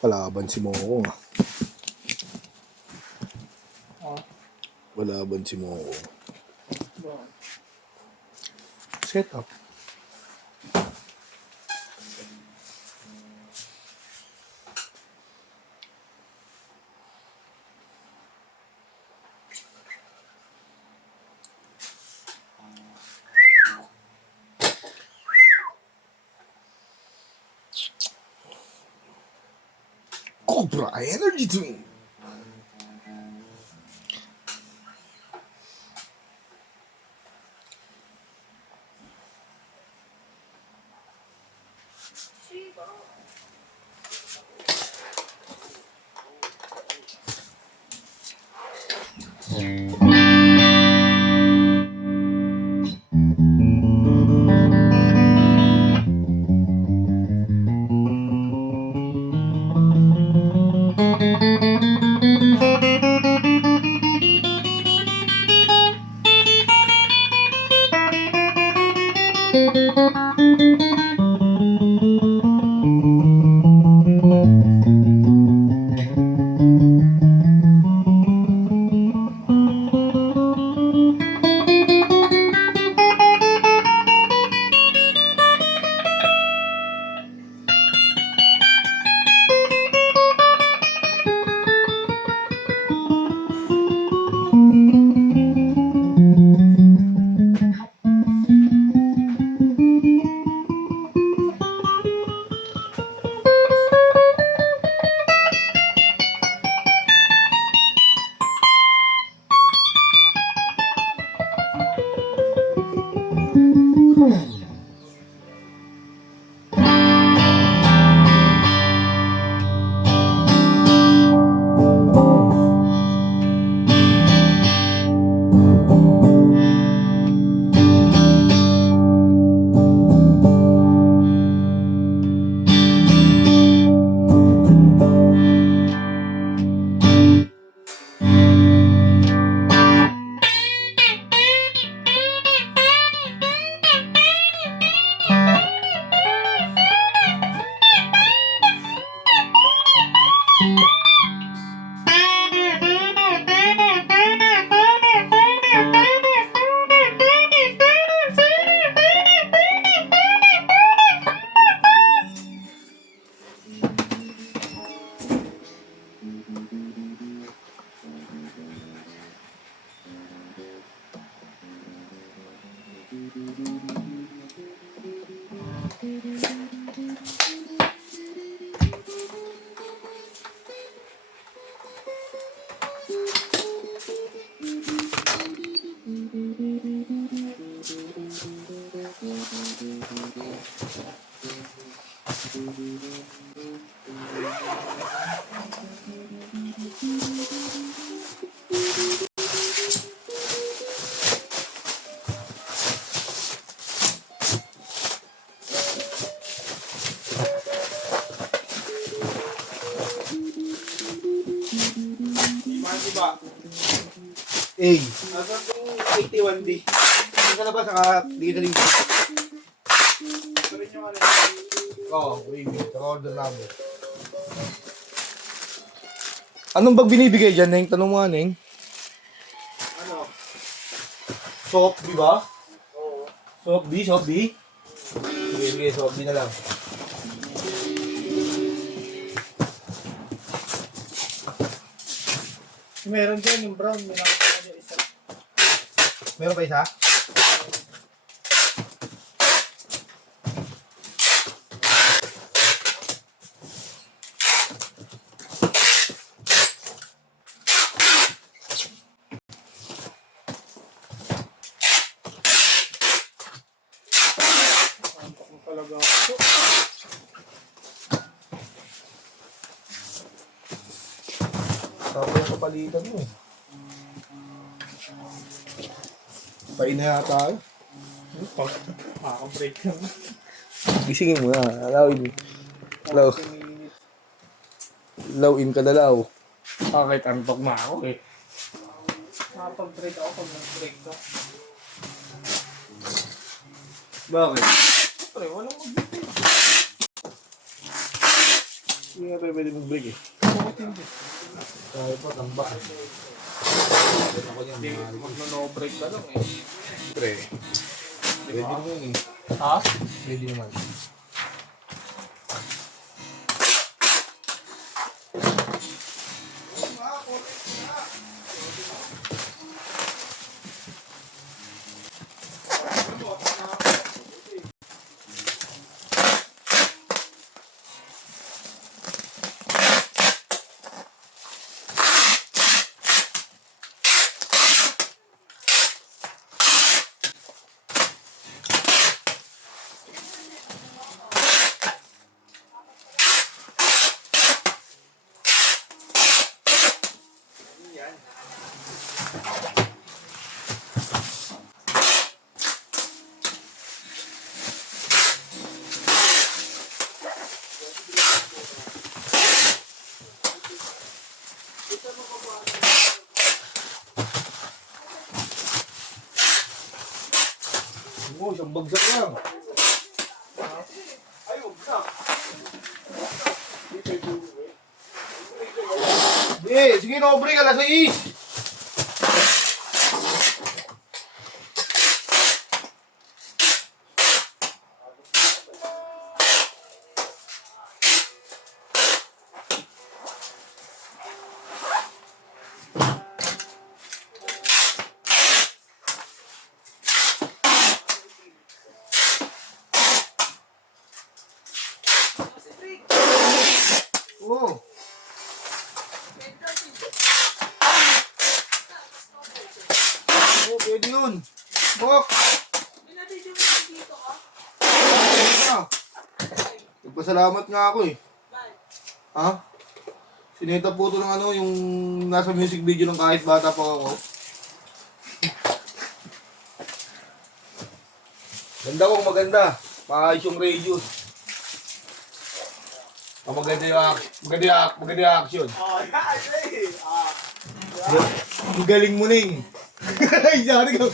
Palaban si Moko. Oh. Palaban si Moko. Bakit? Set up. Cobra Energy Drink. Diba? A. Nasaan itong 81D? Sa labas, saka dito din. Ito rin yung ano. Oo, wavy. Saka order number. Anong bag binibigay dyan, Neng? Tanong mo nga, Neng. Ano? Soft, di ba? Oo. Soft D, soft D. Sige, soft D na lang. Meron dyan yung brown. May nakita na yung isa. Meron pa isa? Antok mo talaga ako. Tapos yung kapalitan mo eh. Pain na yata tayo. Pag makaka-break lang. Gisingin mo na. Allow in ka dalaw. Bakit antok na ako eh. Makapag-break ako pag nag-break ka. Bakit? Pre, walang mag-break. Hindi nga tayo pwede mag-break eh. Bakit hindi? Kaya pa, tambak. Ako niyan, Hindi, mahal ko. magno-no break ka lang eh. Pre. Pwede Diba? naman eh. Ha? Pwede naman. Oo, isang bagsak lang. Sige, no-break ka, alas 6. Oo. Oo, pwede yun. Bok! Nagpasalamat nga ako eh. Ha? Sineta po ito ng ano, yung nasa music video ng kahit bata pa ako. Ganda kong maganda. Maayos yung radius. Maganda yung action. Ang galing mo ning. Sabi ko,